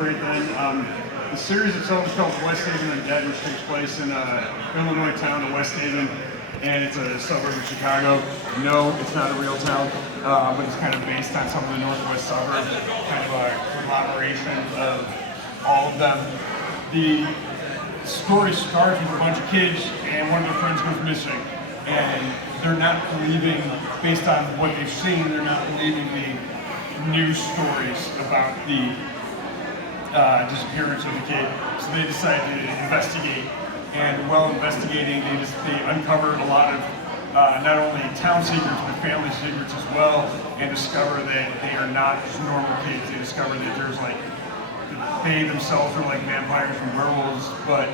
Great thing. The series itself is called West Haven Undead, which takes place in Illinois town of West Haven, and it's a suburb of Chicago. No, it's not a real town, but it's kind of based on some of the northwest suburbs, kind of a conglomeration of all of them. The story starts with a bunch of kids, and one of their friends goes missing, and they're not believing, based on what they've seen, they're not believing the news stories about the disappearance of the kid. So they decided to investigate, and while investigating, they uncovered a lot of not only town secrets but family secrets as well, and discover that they are not just normal kids. They discover that there's they themselves are like vampires and werewolves, but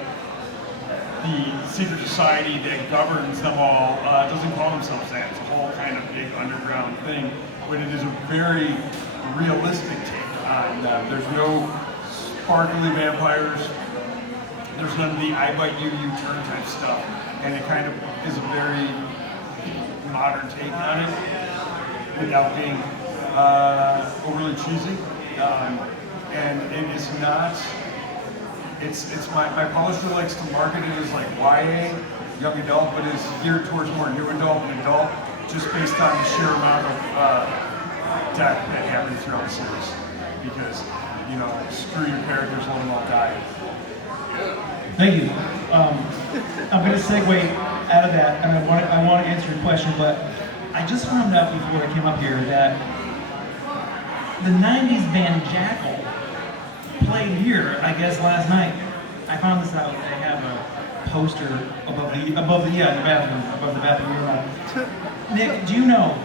the secret society that governs them all doesn't call themselves that. It's a whole kind of big underground thing, but it is a very realistic take on them. There's no sparkly vampires, there's none of the I bite you, you turn type stuff, and it kind of is a very modern take on it without being overly cheesy. And it is not, my publisher likes to market it as like YA, young adult, but it's geared towards more new adult and adult, just based on the sheer amount of death that happens throughout the series. Because, you know, screw your characters, let them all die. Thank you. I'm going to segue out of that, and I want to answer your question, but I just found out before I came up here that the 90s band Jackal played here, I guess, last night. I found this out. They have a poster above the bathroom urinal. Nick, do you know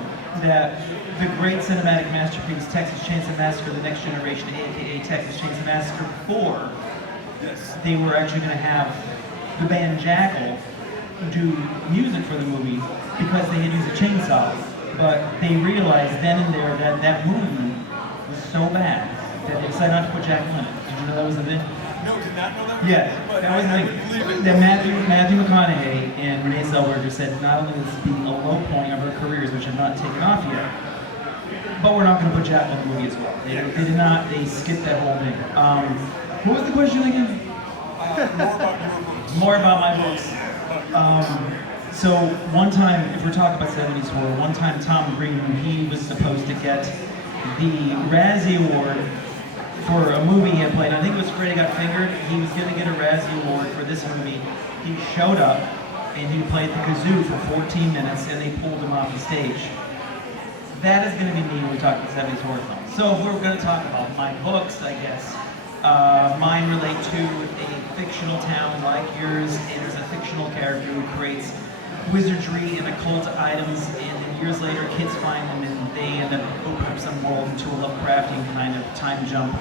that the great cinematic masterpiece Texas Chainsaw Massacre: The Next Generation, aka Texas Chainsaw Massacre 4, Yes. they were actually going to have the band Jackal do music for the movie because they had used a chainsaw, but they realized then and there that that movie was so bad that they decided not to put Jackal in it. Did you know that was the thing? No, did not know that. Yeah, that was the thing. That Matthew McConaughey and Renee Zellweger said not only this be a low point of their careers, which have not taken off yet, but we're not going to put Jackal in the movie as well. They did not. They skipped that whole thing. What was the question again? More about your books. More about my books. So one time, if we're talking about 70s horror, one time Tom Green, he was supposed to get the Razzie Award for a movie he had played. I think it was Freddy Got Fingered. He was going to get a Razzie Award for this movie. He showed up and he played the kazoo for 14 minutes and they pulled him off the stage. That is going to be me when we talk about 70s horror films. So if we're going to talk about my books, I guess, mine relate to a fictional town like yours, and there's a fictional character who creates wizardry and occult items, and then years later kids find them and they end up opening up some world into a Lovecraftian kind of time jump,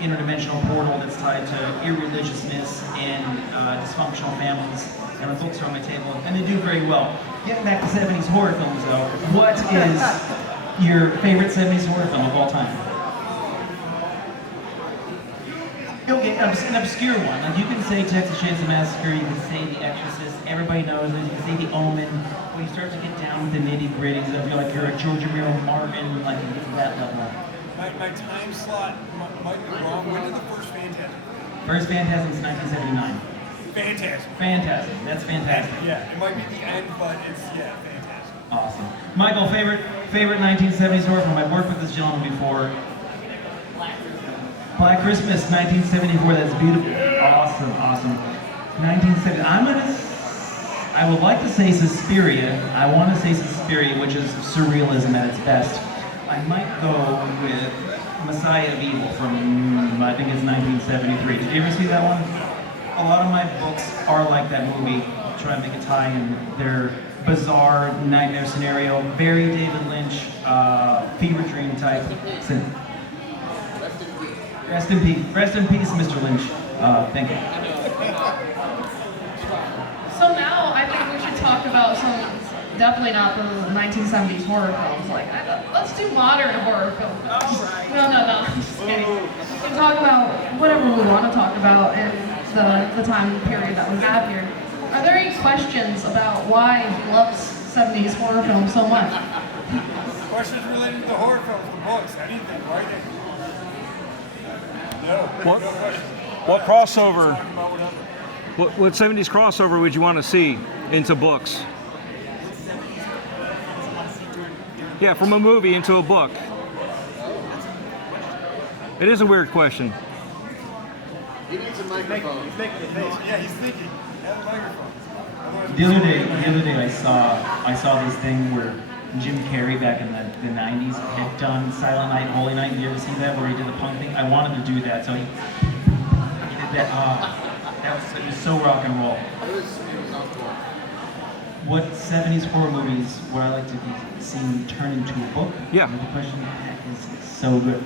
interdimensional portal that's tied to irreligiousness and dysfunctional families. And the books are on my table, and they do very well. Getting back to 70s horror films though, what is your favorite 70s horror film of all time? Okay, an obscure one. Like you can say Texas Chainsaw Massacre, you can say The Exorcist, everybody knows it, you can say The Omen. When you start to get down with the nitty-gritty stuff, you're like, you're a George Romero Martin, like you get to that level. My time slot might be wrong. When did the first Phantasm? First Phantasm is 1979. Fantastic. Fantastic, that's fantastic. Yeah, it might be the end, but it's, fantastic. Awesome. Michael, favorite 1970s horror film? I've worked with this gentleman before. Black Christmas, 1974, that's beautiful. Awesome, awesome. 1970, I would like to say Suspiria. I want to say Suspiria, which is surrealism at its best. I might go with Messiah of Evil from, I think it's 1973. Did you ever see that one? A lot of my books are like that movie. I'll try to make a tie in. They're bizarre nightmare scenario, very David Lynch, fever dream type. Rest in peace, Mr. Lynch. Thank you. So now I think we should talk about some, definitely not the 1970s horror films. Like, let's do modern horror films. Alright. No, I'm just kidding. We can talk about whatever we want to talk about in the time period that we have here. Are there any questions about why he loves 70s horror films so much? Questions related to the horror films, the books, anything, right? What crossover? What 70s crossover would you want to see into books? Yeah, from a movie into a book. It is a weird question. He needs a microphone. He's making a face. Yeah, he's thinking. Have a microphone. The other day I saw this thing where Jim Carrey back in the 90s had done Silent Night, Holy Night. Did you ever see that where he did the punk thing? I wanted to do that, so he did that. It was so rock and roll. It was awful. What 70s horror movies would I like to be seen turn into a book? Yeah. The question is so good.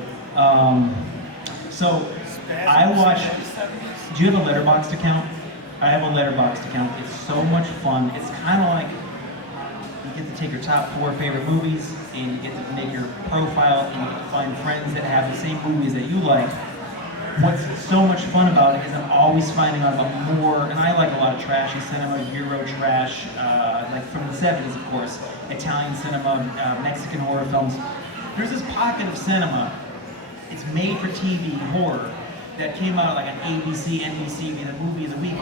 So I watch. Do you have a Letterboxd account? I have a Letterboxd account. It's so much fun. It's kind of like you get to take your top 4 favorite movies and you get to make your profile and you get to find friends that have the same movies that you like. What's so much fun about it is I'm always finding out about more, and I like a lot of trashy cinema, Euro trash, like from the 70s, of course, Italian cinema, Mexican horror films. There's this pocket of cinema, it's made for TV horror, that came out like on ABC, NBC, we had a movie of the week,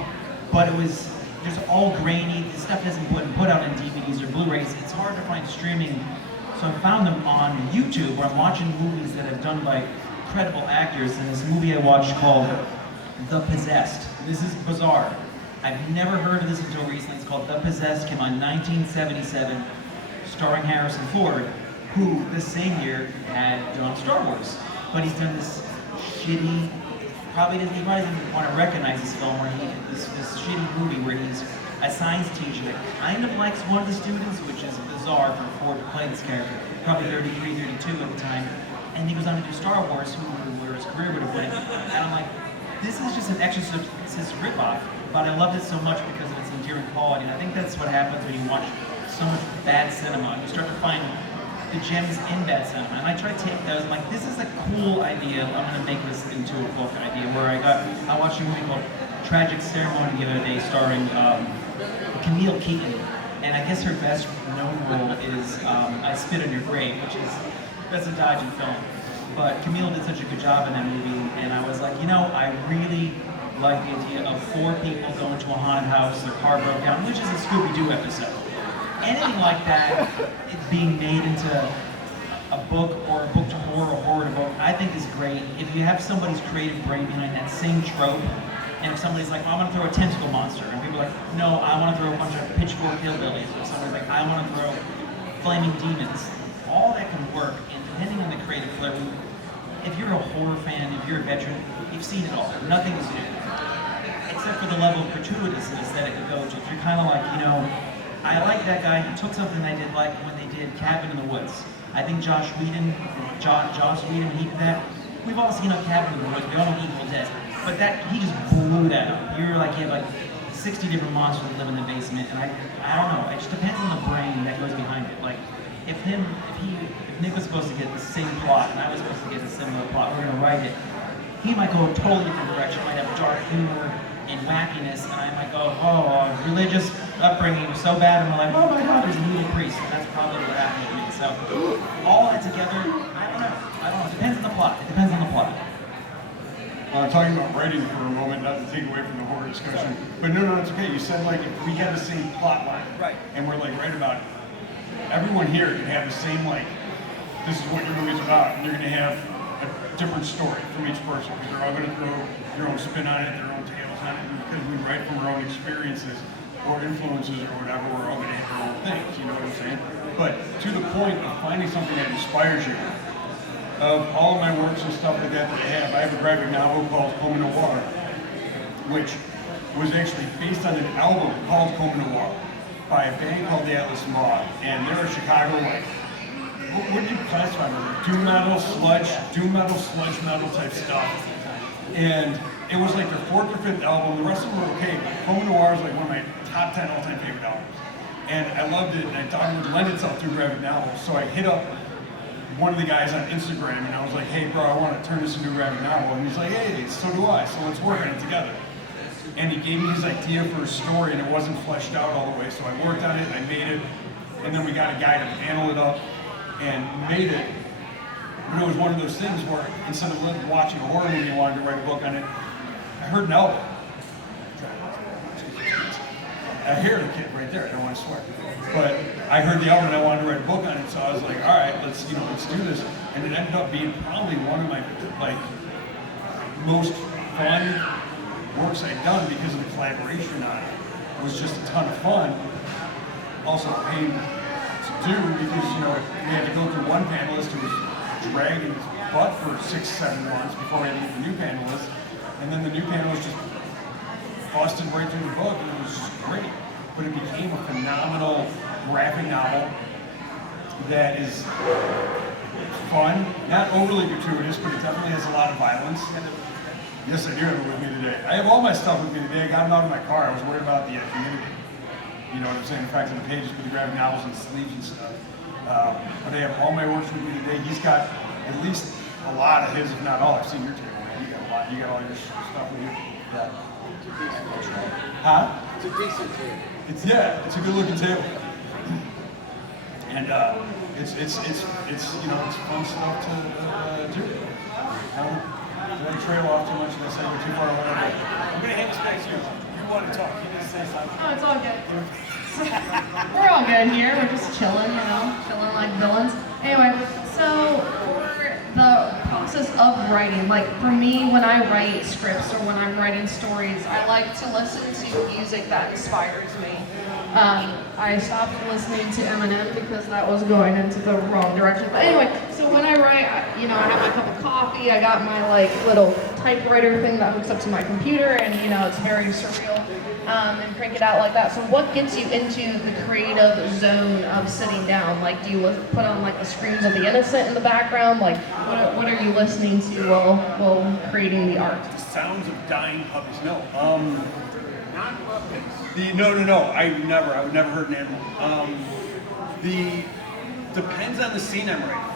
but it was just all grainy, the stuff hasn't been put out on DVDs or Blu-rays, it's hard to find streaming, so I found them on YouTube where I'm watching movies that have done by incredible actors, and this movie I watched called The Possessed. This is bizarre. I've never heard of this until recently. It's called The Possessed, came out in 1977, starring Harrison Ford, who the same year had done Star Wars. But he's done this shitty, he probably doesn't want to recognize this film where this shitty movie where he's a science teacher that kind of likes one of the students, which is bizarre for Ford to play this character, probably 33, 32 at the time. And he goes on to do Star Wars, where his career would have went. And I'm like, this is just an Exorcist ripoff, but I loved it so much because of its endearing quality. And I think that's what happens when you watch so much bad cinema. You start to find the gems in bad cinema. And I try to take those, I'm like, this is a cool idea. I'm going to make this into a book idea. Where I watched a movie called Tragic Ceremony the other day starring Camille Keaton. And I guess her best known role is I Spit on Your Grave, that's a dodgy film. But Camille did such a good job in that movie, and I was like, you know, I really like the idea of 4 people going to a haunted house, their car broke down, which is a Scooby-Doo episode. Anything like that, it being made into a book or a book to horror, or horror to book, I think is great. If you have somebody's creative brain behind that same trope, and if somebody's like, well, I want to throw a tentacle monster, and people are like, no, I want to throw a bunch of pitchfork hillbillies, or somebody's like, I want to throw flaming demons. All that can work, and depending on the creative flair, if you're a horror fan, if you're a veteran, you've seen it all. Nothing is new. Except for the level of gratuitousness that it could go to. If you're kind of like, you know, I like that guy, he took something I did like when they did Cabin in the Woods. I think Joss Whedon, he did that. We've all seen a Cabin in the Woods, we all know Evil Dead. But that, he just blew that up. You're like, you have like 60 different monsters that live in the basement, and I don't know, it just depends on the brain that goes behind it. Like, if Nick was supposed to get the same plot and I was supposed to get a similar plot, we're gonna write it, he might go a totally different direction, might have dark humor and wackiness, and I might go, oh, religious upbringing was so bad in my life, oh my god, there's an evil priest, and that's probably what happened to me. So, all that together, I don't know, it depends on the plot, Talking about writing for a moment, not to take away from the horror discussion, but no, it's okay. You said like if we had the same plot line, right? And we're like right about it. Everyone here can have the same like, this is what your movie's about, and you're going to have a different story from each person because they're all going to throw their own spin on it, their own tales on it, and because we write from our own experiences or influences or whatever, we're all going to have our own things. You know what I'm saying? But to the point of finding something that inspires you. Of all of my works and stuff like that I have a graphic novel called Home Noir, which was actually based on an album called Home Noir by a band called the Atlas Mob, and they're a Chicago, like, what do you classify them? Doom metal, sludge metal type stuff. And it was like their 4th or 5th album, the rest of them were okay, but Home Noir is like one of my top 10 all-time favorite albums. And I loved it, and I thought it would lend itself to a graphic novel, so I hit up one of the guys on Instagram, and I was like, hey bro, I want to turn this into a graphic novel, and he's like, hey, so do I, so let's work on it together. And he gave me his idea for a story, and it wasn't fleshed out all the way, so I worked on it, I made it, and then we got a guy to panel it up, and made it But it was one of those things where instead of watching a horror movie and wanting to write a book on it, I heard an album. I hear the kid right there. I don't want to swear, but I heard the album and I wanted to write a book on it. So I was like, all right, let's do this. And it ended up being probably one of my most fun works I'd done because of the collaboration on it. It was just a ton of fun. Also a pain to do because we had to go through one panelist who was dragging his butt for 6-7 months before we had to get the new panelist, and then the new panelist just busted right through the book, and it was just great. But it became a phenomenal graphic novel that is fun, not overly gratuitous, but it definitely has a lot of violence. Yes, I do have it with me today. I have all my stuff with me today. I got them out of my car. I was worried about the humidity. You know what I'm saying? The fact that the pages with the graphic novels and sleeves and stuff. But I have all my works with me today. He's got at least a lot of his, if not all. I've seen your table, man. You got a lot. You got all your stuff with you. Yeah. Huh? It's a decent table. It's a good looking table. And it's fun stuff to do. I don't trail off too much unless I go too far away. I'm gonna hand this back to you. You want to talk? You just say something. Oh, it's all good. We're all good here. We're just chilling, chilling like villains. Anyway, so for the process of writing, like for me, when I write scripts or when I'm writing stories, I like to listen to music that inspires me. I stopped listening to Eminem because that was going into the wrong direction. But anyway, so when I write, I have my cup of coffee, I got my little typewriter thing that hooks up to my computer, and it's very surreal, and crank it out like that. So what gets you into the creative zone of sitting down? Like, do you put on the screams of the innocent in the background? Like, what are you listening to while creating the art? The sounds of dying puppies. No. Not puppies. No. I would never hurt an animal. Depends on the scene I'm writing,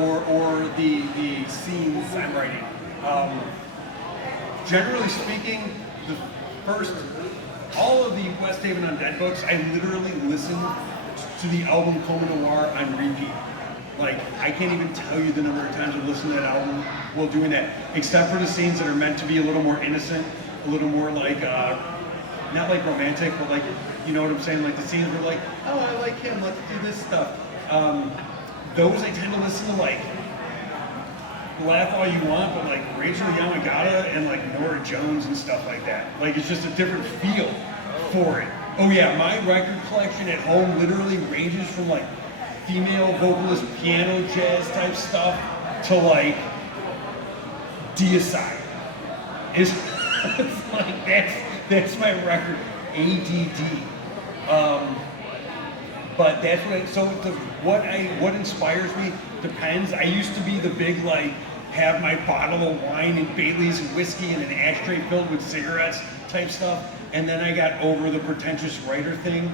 or the scenes I'm writing. Generally speaking, all of the West Haven Undead books, I literally listen to the album Coma Noir on repeat. Like, I can't even tell you the number of times I've listened to that album while doing that, except for the scenes that are meant to be a little more innocent, a little more not like romantic, but you know what I'm saying? Like the scenes where oh, I like him, let's do this stuff. Those I tend to listen to laugh all you want, but Rachel Yamagata and Nora Jones and stuff like that. It's just a different feel for it. Oh yeah, my record collection at home literally ranges from female vocalist piano jazz type stuff to Deicide. It's that's my record, ADD. But that's what inspires me depends. I used to be the big have my bottle of wine and Bailey's and whiskey and an ashtray filled with cigarettes type stuff. And then I got over the pretentious writer thing.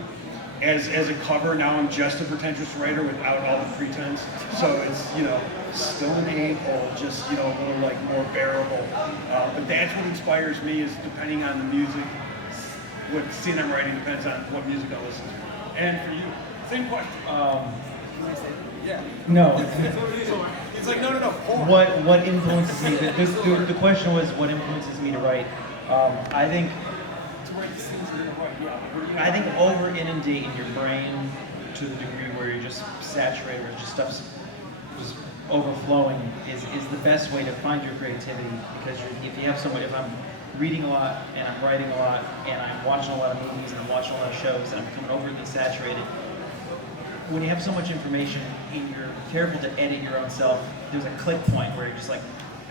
As a cover, now I'm just a pretentious writer without all the pretense. So it's, still an a-hole, just, a little more bearable. But that's what inspires me, is depending on the music, what scene I'm writing depends on what music I listen to. And for you, same question. Yeah. No. It's no. What influences me? The question was what influences me to write. I think over inundating your brain to the degree where you're just saturated, where just stuff's just overflowing is the best way to find your creativity. Because if you have someone, if I'm reading a lot and I'm writing a lot and I'm watching a lot of movies and I'm watching a lot of shows and I'm becoming overly saturated, when you have so much information and you're careful to edit your own self, there's a click point where you're just I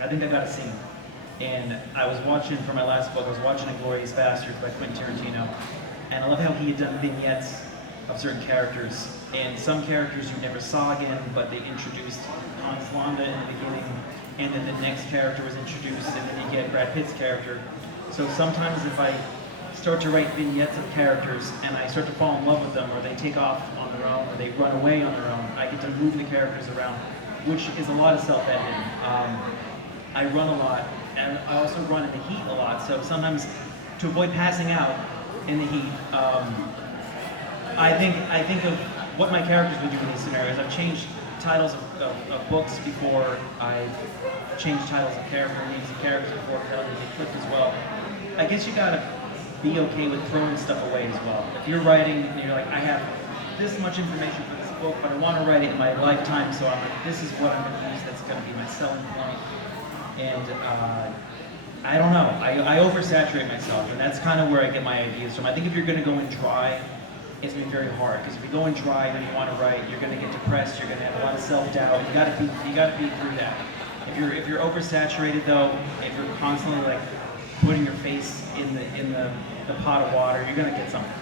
think I got a scene. And I was watching, for my last book, I was watching *Inglourious Basterds* by Quentin Tarantino, and I love how he had done vignettes of certain characters, and some characters you never saw again, but they introduced Hans Landa in the beginning, and then the next character was introduced, and then you get Brad Pitt's character. So sometimes if I start to write vignettes of characters, and I start to fall in love with them, or they take off on their own, or they run away on their own, I get to move the characters around, which is a lot of self-editing. I run a lot, and I also run in the heat a lot, so sometimes to avoid passing out in the heat, I think of what my characters would do in these scenarios. I've changed titles of books before I've changed titles of names of characters before titles get flipped as well. I guess you gotta be okay with throwing stuff away as well. If you're writing and you're like, I have this much information for this book, but I want to write it in my lifetime, so this is what I'm going to use that's going to be my selling point. And I don't know, I oversaturate myself, and that's kind of where I get my ideas from. I think if you're going to go in dry, it's going to be very hard, because if you go in dry when you want to write, you're going to get depressed, you're going to have a lot of self-doubt. You got to be through that. If you're oversaturated though, if you're constantly like putting your face in the pot of water, you're going to get something.